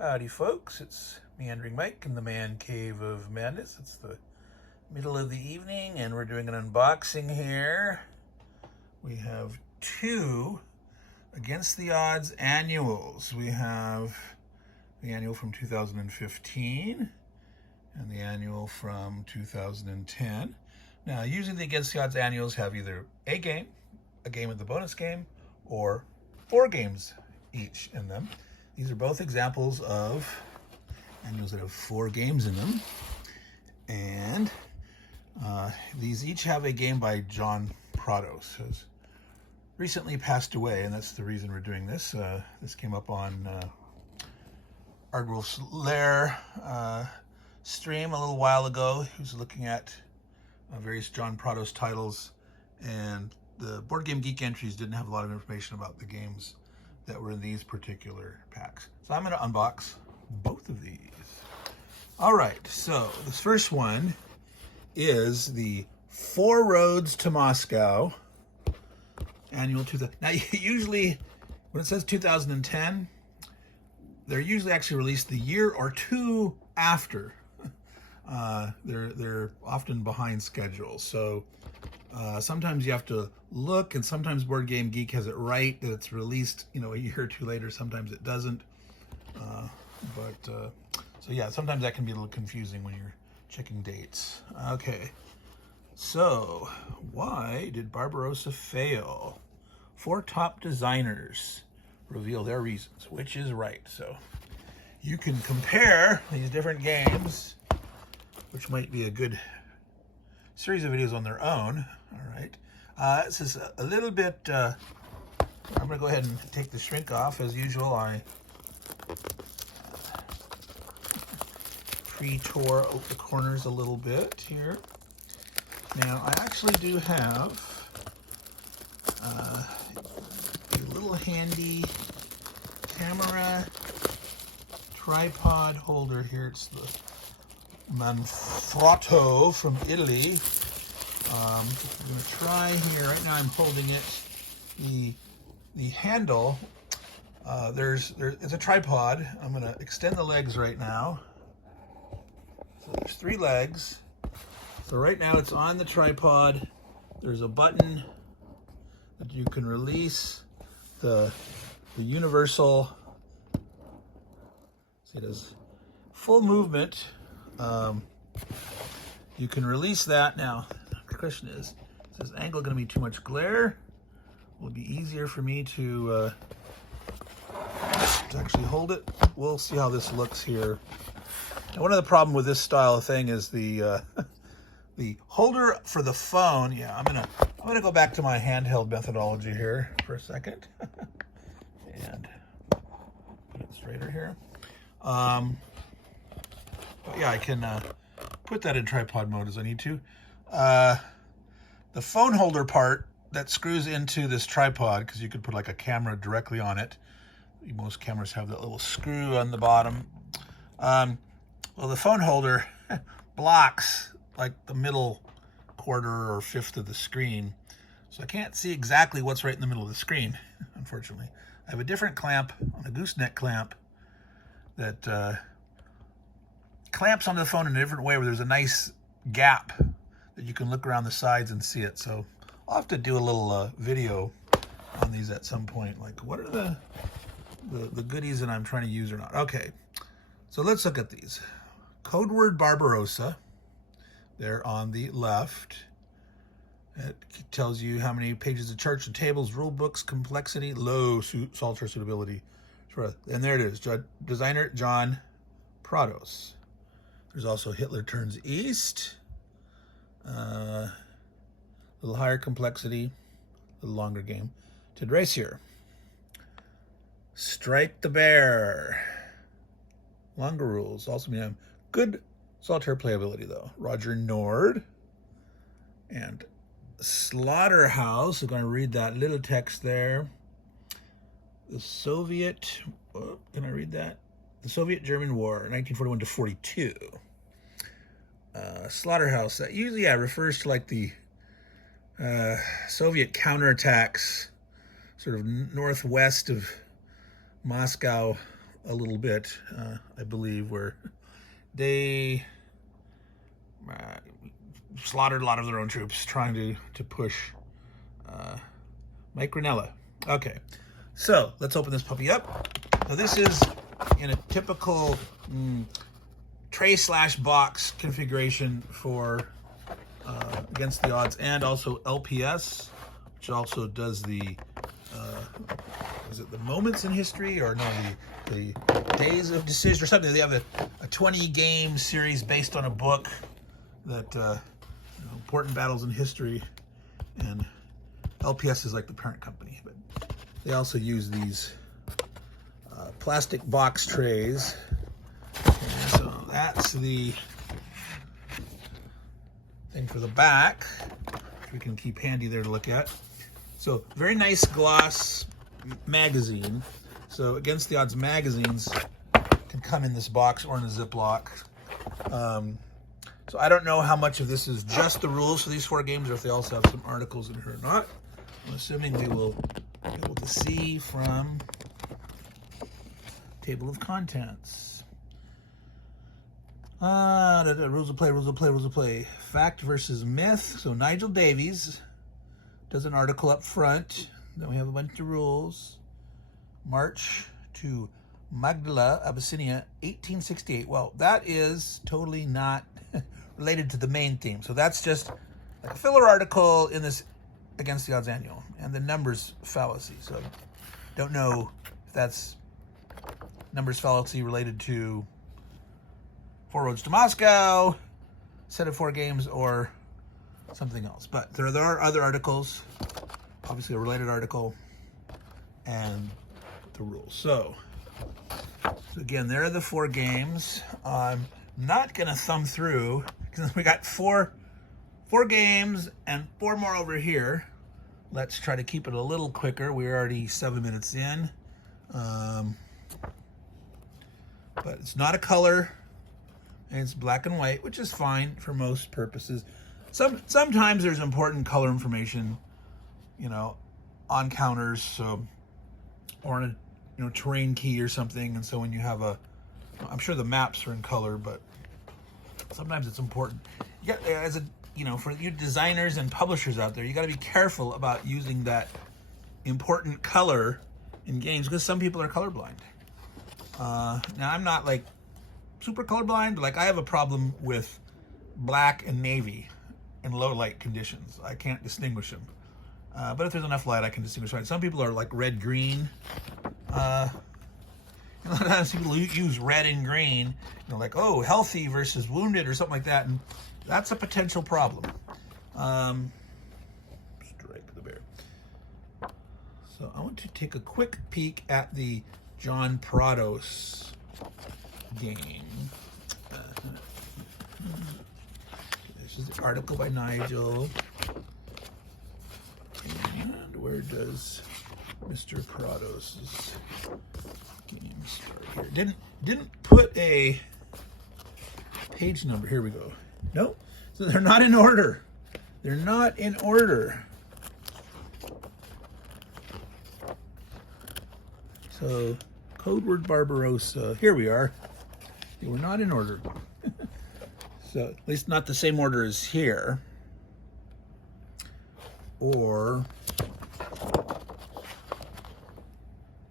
Howdy folks, it's Meandering Mike in the Man Cave of Madness. It's the middle of the evening and we're doing an unboxing here. We have two Against the Odds annuals. We have the annual from 2015 and the annual from 2010. Now, usually the Against the Odds annuals have either a game with the bonus game, or 4 games each in them. These are both examples of annuals that have 4 games in them. And these each have a game by John Prados, who's recently passed away, and that's the reason we're doing this. This came up on Ardwolf's Lair stream a little while ago. He was looking at various John Prados titles, and the Board Game Geek entries didn't have a lot of information about the games that were in these particular packs. So I'm going to unbox both of these. All right, so this first one is the 4 Roads to Moscow annual 2000. Now, usually when it says 2010, they're usually actually released the year or 2 after. They're often behind schedule. So sometimes you have to look, and sometimes Board Game Geek has it right that it's released, a year or 2 later. Sometimes it doesn't. So yeah, sometimes that can be a little confusing when you're checking dates. Okay, so why did Barbarossa fail? 4 top designers reveal their reasons. Which is right? So you can compare these different games, which might be a good series of videos on their own. All right. This is a little bit, I'm going to go ahead and take the shrink off. As usual, I pre-tore the corners a little bit here. Now, I actually do have a little handy camera tripod holder here. It's the Manfrotto from Italy. I'm going to try here. Right now I'm holding it. The handle, it's a tripod. I'm going to extend the legs right now. So there's 3 legs. So right now it's on the tripod. There's a button that you can release the universal. See, it has full movement. You can release that. Now, the question is this angle going to be too much glare? Will it be easier for me to actually hold it? We'll see how this looks here. Now, one of the problem with this style of thing is the holder for the phone. Yeah, I'm gonna go back to my handheld methodology here for a second and put it straighter here. But yeah, I can put that in tripod mode as I need to. The phone holder part that screws into this tripod, because you could put like a camera directly on it. Most cameras have that little screw on the bottom. Well, the phone holder blocks like the middle quarter or fifth of the screen. So I can't see exactly what's right in the middle of the screen, unfortunately. I have a different clamp, a gooseneck clamp, that clamps onto the phone in a different way, where there's a nice gap that you can look around the sides and see it. So I'll have to do a little video on these at some point. Like, what are the goodies that I'm trying to use or not? Okay, so let's look at these. Codeword Barbarossa, there on the left. It tells you how many pages of charts and tables, rule books, complexity, low Solitaire suitability. And there it is, designer John Prados. There's also Hitler Turns East. A little higher complexity, a little longer game. Did Raicer. Strike the Bear. Longer rules. Also mean good solitaire playability though. Roger Nord. And Slaughterhouse. I'm going to read that little text there. The Soviet, can I read that? The Soviet-German War, 1941 to 42. Slaughterhouse, that usually refers to like the Soviet counterattacks sort of northwest of Moscow a little bit, I believe, where they slaughtered a lot of their own troops trying to push Mike Rinella. Okay, so let's open this puppy up. Now this is in a typical tray/box configuration for Against the Odds, and also LPS, which also does the is it the moments in history, or no, the days of decision or something. They have a 20-game series based on a book that important battles in history, and LPS is like the parent company, but they also use these plastic box trays. Okay, so that's the thing for the back, which we can keep handy there to look at. So very nice gloss magazine. So Against the Odds magazines can come in this box or in a Ziploc. So I don't know how much of this is just the rules for these 4 games, or if they also have some articles in here or not. I'm assuming we will be able to see from table of contents. Rules of play. Fact versus myth. So Nigel Davies does an article up front. Then we have a bunch of rules. March to Magdala, Abyssinia, 1868. Well, that is totally not related to the main theme. So that's just like a filler article in this Against the Odds annual, and the numbers fallacy. So don't know if that's numbers fallacy related to 4 Roads to Moscow, set of 4 games, or something else. But there are other articles, obviously a related article, and the rules. So again, there are the 4 games. I'm not gonna thumb through because we got four games and 4 more over here. Let's try to keep it a little quicker. We're already 7 minutes in. But it's not a color, and it's black and white, which is fine for most purposes. Sometimes there's important color information, on counters, so, or in a terrain key or something. And so when you have I'm sure the maps are in color, but sometimes it's important. You got, for you designers and publishers out there, you got to be careful about using that important color in games, because some people are colorblind. Now I'm not like super colorblind, but like I have a problem with black and navy in low light conditions. I can't distinguish them. But if there's enough light, I can distinguish. Right? Some people are like red, green. A lot of times people use red and green, like, oh, healthy versus wounded or something like that, and that's a potential problem. Strike the bear. So I want to take a quick peek at the John Prados game. This is the article by Nigel. And where does Mr. Prados' game start here? Didn't put a page number. Here we go. Nope. So they're not in order. They're not in order. So Codeword Barbarossa. Here we are. They were not in order. So at least not the same order as here. Or,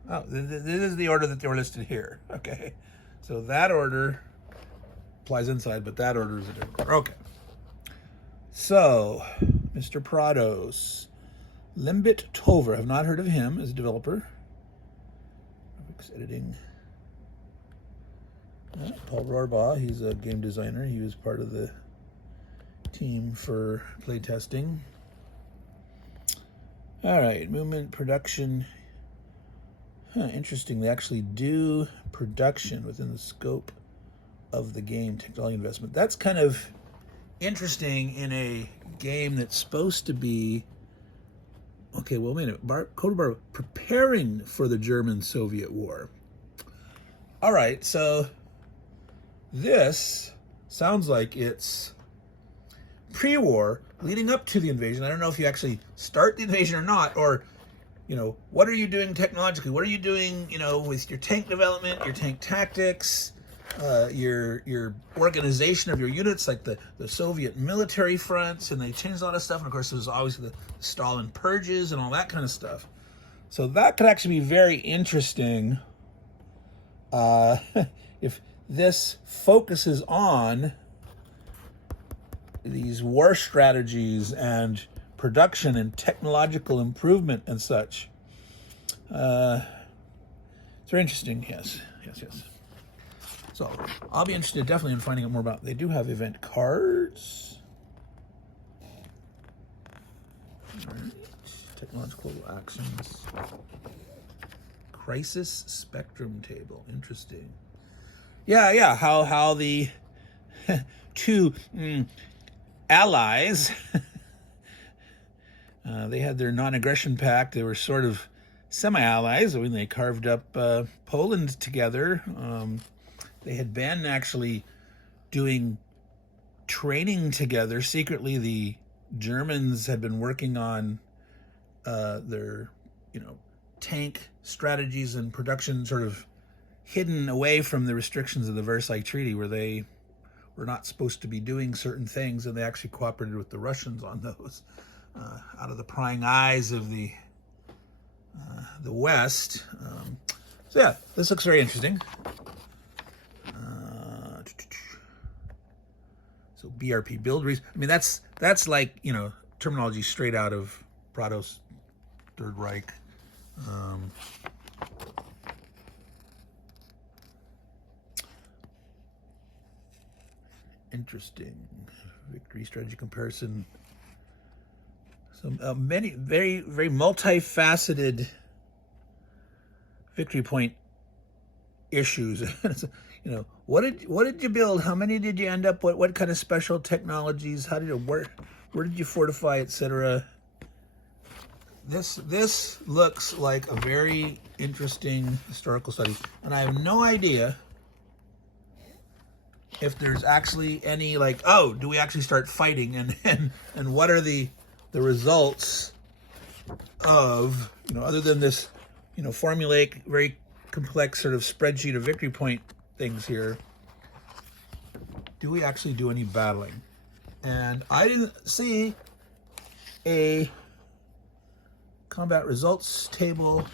oh, this is the order that they were listed here. Okay. So that order applies inside, but that order is a different order. Okay. So, Mr. Prados. Limbit Tover. I've not heard of him as a developer. Graphics editing. Paul Rohrbaugh, he's a game designer. He was part of the team for playtesting. All right, movement, production. Interesting, they actually do production within the scope of the game, technology investment. That's kind of interesting in a game that's supposed to be, okay, well, wait a minute, Codeword preparing for the German-Soviet War. All right, so this sounds like it's pre-war, leading up to the invasion. I don't know if you actually start the invasion or not, or you know, what are you doing technologically? What are you doing, you know, with your tank development, your tank tactics, your organization of your units, like the Soviet military fronts, and they changed a lot of stuff. And of course, there's always the Stalin purges and all that kind of stuff. So that could actually be very interesting if this focuses on these war strategies and production and technological improvement and such. It's very interesting. Yes. So I'll be interested definitely in finding out more about. They do have event cards. All right. Technological actions. Crisis spectrum table. Interesting. Yeah. How the two allies. They had their non-aggression pact. They were sort of semi-allies when they carved up Poland together. They had been actually doing training together. Secretly, the Germans had been working on their, tank strategies and production, sort of hidden away from the restrictions of the Versailles Treaty, where they were not supposed to be doing certain things, and they actually cooperated with the Russians on those. Out of the prying eyes of the West. So yeah, this looks very interesting. So BRP build reason. I mean, that's like, terminology straight out of Prados, Third Reich. Interesting. Victory strategy comparison. So many very, very multifaceted victory point issues. What did you build? How many did you end up with? What kind of special technologies? How did it work? Where did you fortify, etc.? This looks like a very interesting historical study, and I have no idea if there's actually any do we actually start fighting, and what are the results of, other than this, formulaic, very complex sort of spreadsheet of victory point things here, do we actually do any battling? And I didn't see a combat results table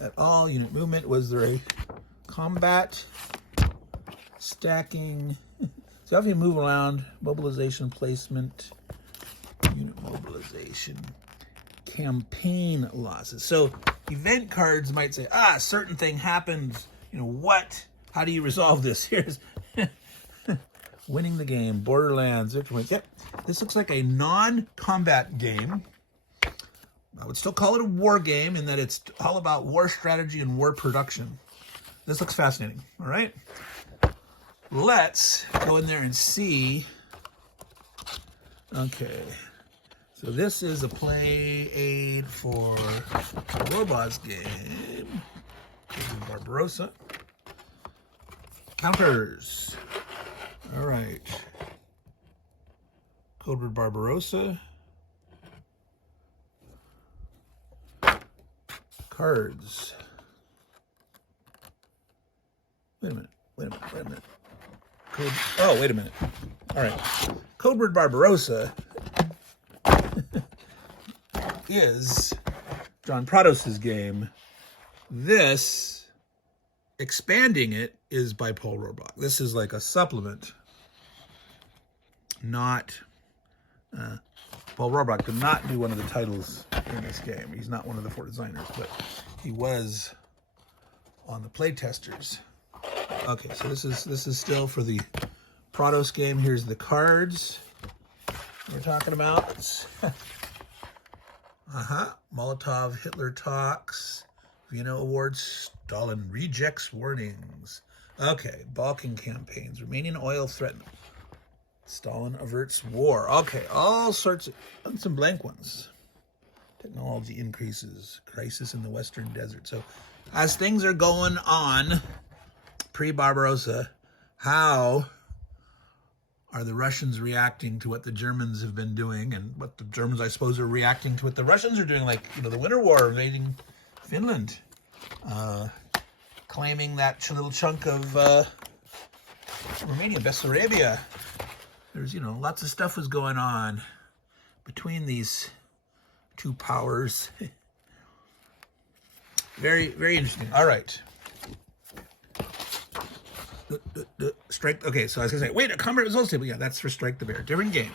at all. Unit movement, was there a combat stacking? So if you move around, mobilization placement, unit mobilization, campaign losses. So event cards might say, certain thing happens, how do you resolve this? Here's winning the game, Borderlands, victory points. Yep, this looks like a non-combat game. I would still call it a war game in that it's all about war strategy and war production. This looks fascinating, all right? Let's go in there and see. Okay, so this is a play aid for the Robots game. Barbarossa. Counters. All right. Codeword Barbarossa. Cards. Wait a minute. Wait a minute. All right. Codeword Barbarossa is John Prados' game. This, expanding it, is by Paul Rohrbach. This is like a supplement. Not, Paul Rohrbach did not do one of the titles in this game. He's not one of the 4 designers, but he was on the playtesters. Okay, so this is still for the Prados game. Here's the cards we're talking about. Molotov, Hitler talks, Vienna Awards, Stalin rejects warnings. Okay, Balkan campaigns, Romanian oil threatened. Stalin averts war. Okay, all sorts of, some blank ones. Technology increases, crisis in the Western Desert. So as things are going on pre-Barbarossa, how are the Russians reacting to what the Germans have been doing, and what the Germans, I suppose, are reacting to what the Russians are doing, like, you know, the Winter War, invading Finland, claiming that little chunk of Romania, Bessarabia. There's, you know, lots of stuff was going on between these two powers. Very, very interesting. All right. Strike. Okay, so I was gonna say, wait, a combat results table. Yeah, that's for Strike the Bear. Different game.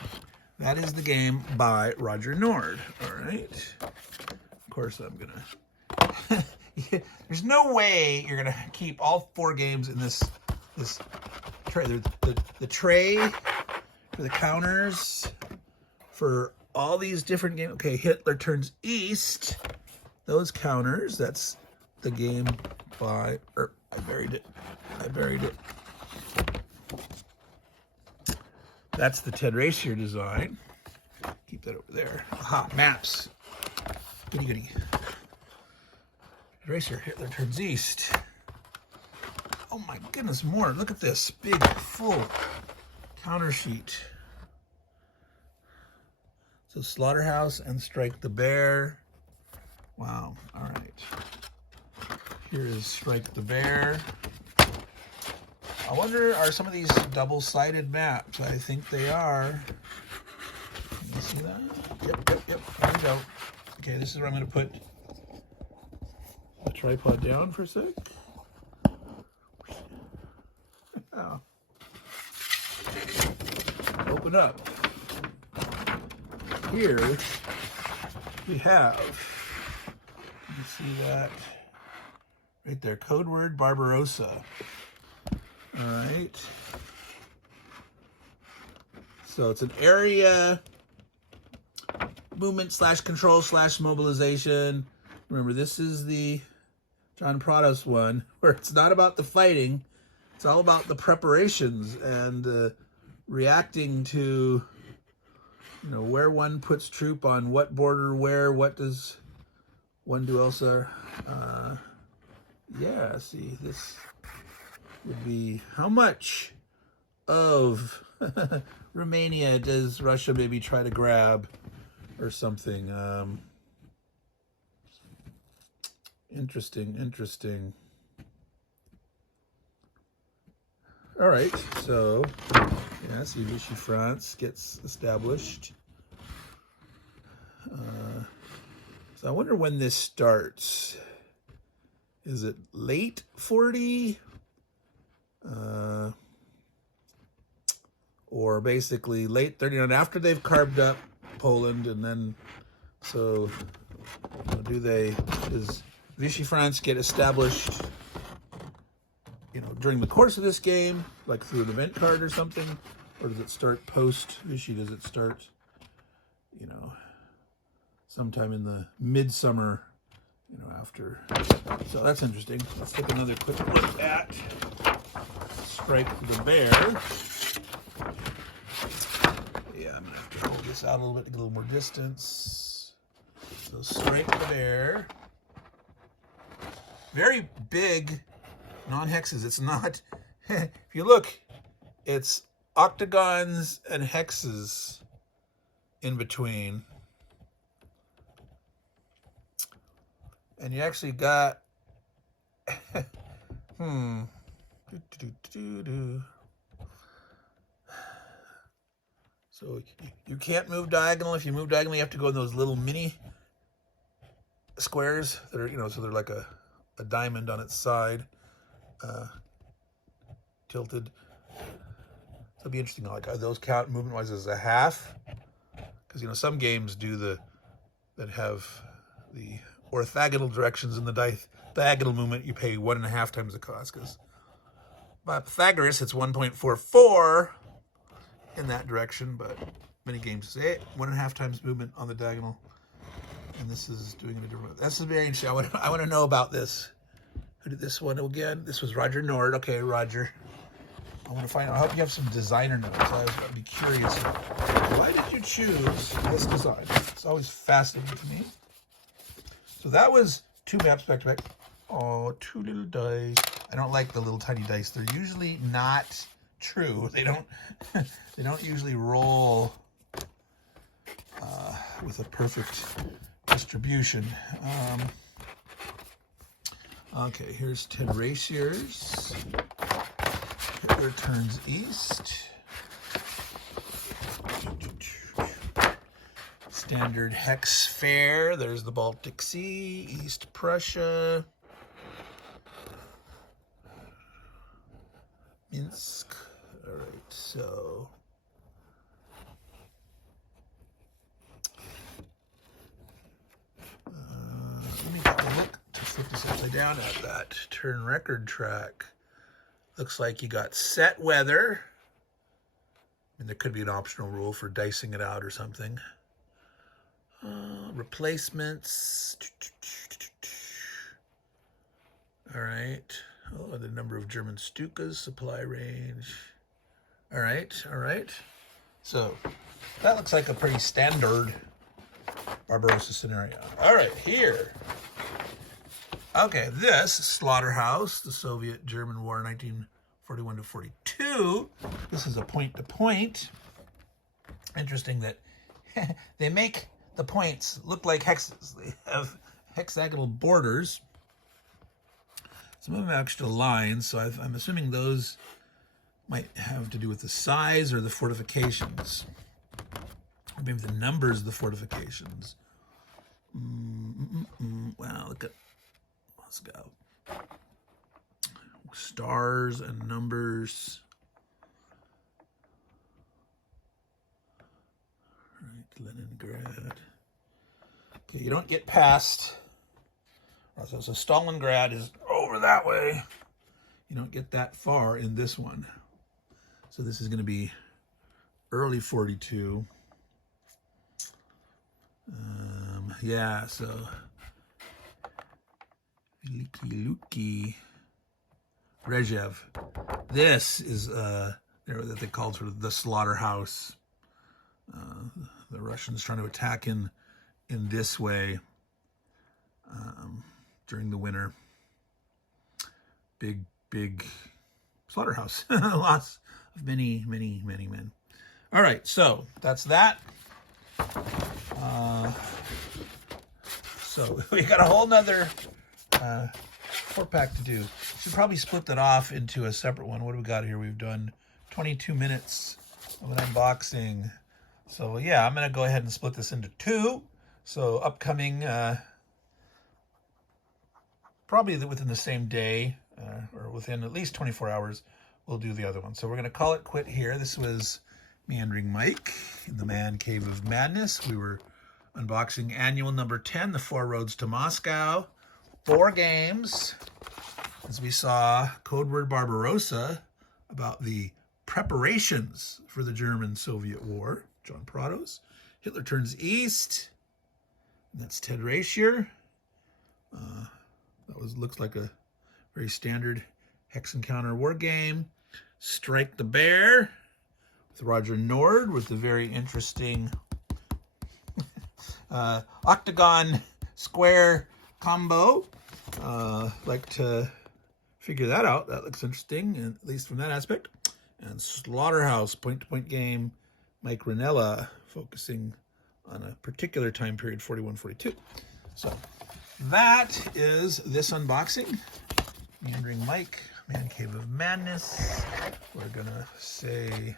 That is the game by Roger Nord. All right. Of course, I'm gonna. There's no way you're gonna keep all 4 games in this tray. The tray for the counters for all these different games. Okay, Hitler Turns East. Those counters. That's the game by. I buried it. That's the Ted Raicer design. Keep that over there. Aha, maps. Goody goody. Raicer, Hitler Turns East. Oh my goodness, more. Look at this big, full counter sheet. So Slaughterhouse and Strike the Bear. Wow, all right. Here is Strike the Bear. I wonder, are some of these double-sided maps? I think they are. Can you see that? Yep. There we go. Okay, this is where I'm going to put the tripod down for a sec. Oh. Open up. Here we have, you can see that right there, Codeword Barbarossa. All right. So it's an area movement / control / mobilization. Remember, this is the John Prados one, where it's not about the fighting. It's all about the preparations and reacting to, you know, where one puts troop on what border, where, what does one do elsewhere. Yeah, see, this would be how much of Romania does Russia maybe try to grab or something. Interesting. All right, so yeah, see, Vichy France gets established. So I wonder when this starts. Is it late 40? Or basically late 39 after they've carved up Poland, and then so does Vichy France get established, you know, during the course of this game, like through an event card or something, or does it start post Vichy? Does it start, you know, sometime in the midsummer, you know, after? So that's interesting. Let's take another quick look at Strike the Bear. Yeah, I'm gonna have to hold this out a little bit to get a little more distance. So Strike the Bear. Very big non-hexes. It's not, if you look, it's octagons and hexes in between. And you actually got, So you can't move diagonal. If you move diagonal, you have to go in those little mini squares that are, you know, so they're like a diamond on its side, tilted. So it'll be interesting. Like, are those count movement-wise as a half? Because, you know, some games do that have the orthogonal directions in the diagonal movement. You pay 1.5 times the cost. Because by Pythagoras, it's 1.44 in that direction, but many games say 1.5 times movement on the diagonal. And this is doing it a different way. This is very interesting. I want to know about this. Who did this one again? This was Roger Nord. Okay, Roger. I want to find out. I hope you have some designer notes. I'd be curious. Why did you choose this design? It's always fascinating to me. So that was 2 maps back to back. Oh, 2 little dice. I don't like the little tiny dice. They're usually not true. They don't they don't usually roll with a perfect distribution. Okay, here's Ted Raicier's Hitler Turns East. Standard hex fare. There's the Baltic Sea, East Prussia, Minsk. All right, so let me take a look to flip this upside down at that turn record track. Looks like you got set weather. And there could be an optional rule for dicing it out or something. Replacements. All right. Oh, the number of German Stukas, supply range. All right, all right. So that looks like a pretty standard Barbarossa scenario. All right, here. Okay, this Slaughterhouse, the Soviet-German War, 1941 to 42. This is a point-to-point. Interesting that they make the points look like hexes. They have hexagonal borders. Some of them have extra lines, so I'm assuming those might have to do with the size or the fortifications. Or maybe the numbers of the fortifications. Wow, look at, let's go. Stars and numbers. All right, Leningrad. Okay, you don't get past. So Stalingrad is over that way. You don't get that far in this one. So this is going to be early 42. Yeah, so Veliki Rezev. This is that they called sort of the slaughterhouse. The Russians trying to attack in this way during the winter. Big slaughterhouse. Lots of many men. All right, so that's that. So we got a whole nother 4-pack to do. Should probably split that off into a separate one. What do we got here? We've done 22 minutes of an unboxing. So yeah, I'm going to go ahead and split this into 2. So upcoming, probably within the same day or within at least 24 hours, we'll do the other one. So we're going to call it quit here. This was Meandering Mike in the Man Cave of Madness. We were unboxing annual number 10, The 4 Roads to Moscow. 4 games. As we saw, Codeword Barbarossa about the preparations for the German-Soviet War. John Prados. Hitler Turns East. And that's Ted Raicer. Looks like a very standard hex encounter war game. Strike the Bear with Roger Nord with the very interesting octagon square combo. Like to figure that out. That looks interesting, at least from that aspect. And Slaughterhouse, point-to-point game. Mike Rinella, focusing on a particular time period, 41-42. So that is this unboxing. Meandering Mike, Man Cave of Madness. We're gonna say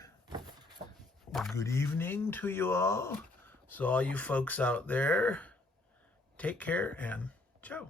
good evening to you all. So all you folks out there, take care and ciao.